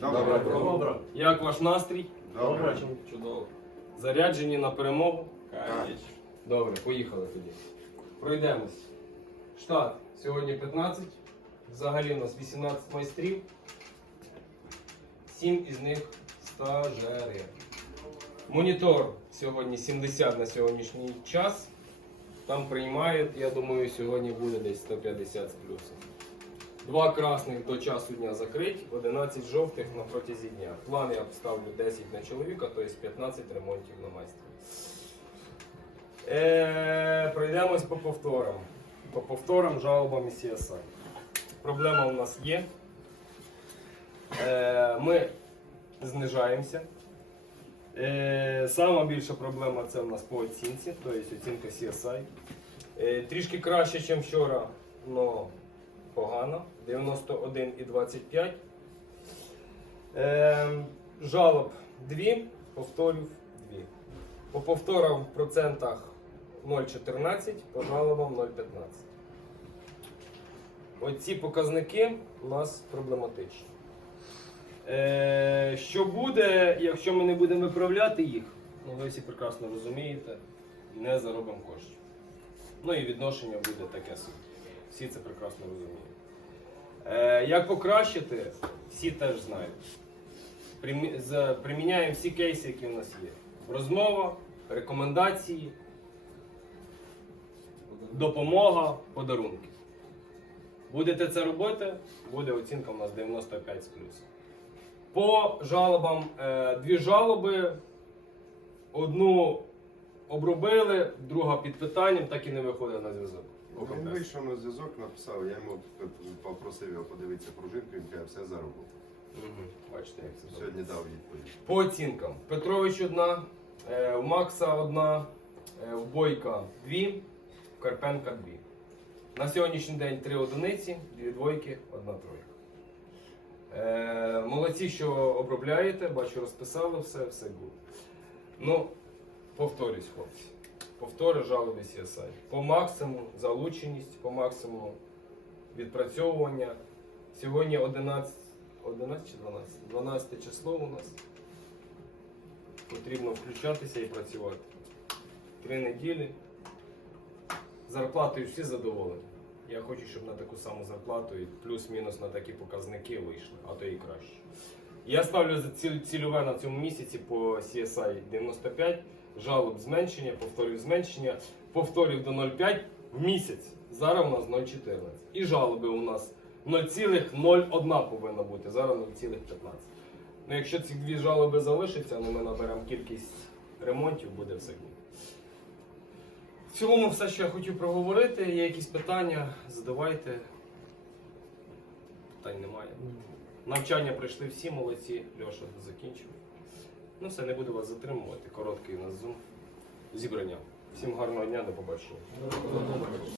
Добре. Добре. Як ваш настрій? Добре. Чудово. Заряджені на перемогу? Конечно. Добре, поїхали тоді. Пройдемось. Штат сьогодні 15. Взагалі у нас 18 майстрів. 7 із них стажери. Монітор сьогодні 70 на сьогоднішній час. Там приймають, я думаю, сьогодні буде десь 150 з плюсом. Два красних до часу дня закриті, 11 жовтих на протязі дня. План я поставлю 10 на чоловіка, тобто 15 ремонтів на майстра. Е, пройдемось по повторам. По повторам, жалобам і CSI. Проблема у нас є. Е, ми знижаємося. Е, сама більша проблема це у нас по оцінці, тобто оцінка CSI. Е, трішки краще, ніж вчора, але погано. 91,25. Е, жалоб 2, повторів 2. По повторам в процентах 0,14, по жалобам 0,15. Оці показники у нас проблематичні. Е, що буде, якщо ми не будемо виправляти їх, ну ви всі прекрасно розумієте, не заробимо коштів. Ну і відношення буде таке собі. Всі це прекрасно розуміють. Е, як покращити, всі теж знають. Приміняємо всі кейси, які у нас є. Розмова, рекомендації, допомога, подарунки. Будете це робити, буде оцінка у нас 95 з плюсом. По жалобам, е, дві жалоби. Одну обробили, друга під питанням, так і не виходить на зв'язок. Він вийшов на зв'язок, написав, я йому попросив його подивитися пружинку, він каже, все за роботу. Бачите, як це. Сьогодні дав відповідь. По оцінкам. Петрович одна, е, у Макса одна, е, у Бойка дві, у Карпенка дві. На сьогоднішній день три одиниці, дві двойки, одна тройка. Е, молодці, що обробляєте, бачу, розписали все, все гуд. Ну, повторюсь, хлопці. Повтори жалоби CSI. По максимуму залученість, по максимуму відпрацьовування. Сьогодні 11, 11 чи 12? 12 число у нас. Потрібно включатися і працювати. Три неділі. Зарплатою всі задоволені. Я хочу, щоб на таку саму зарплату і плюс-мінус на такі показники вийшли, а то і краще. Я ставлю ціль, цільове на цьому місяці по CSI 95, жалоб зменшення, повторів зменшення, повторів до 0,5 в місяць. Зараз у нас 0,14. І жалоби у нас 0,01 повинна бути, зараз 0,15. Ну, якщо ці дві жалоби залишаться, ну, ми наберемо кількість ремонтів, буде все good. В цілому все, що я хотів проговорити. Є якісь питання, задавайте. Питань немає. Навчання прийшли всі молодці. Льоша закінчив. Ну все, не буду вас затримувати. Короткий у нас зум. Зібрання. Всім гарного дня, до побачення.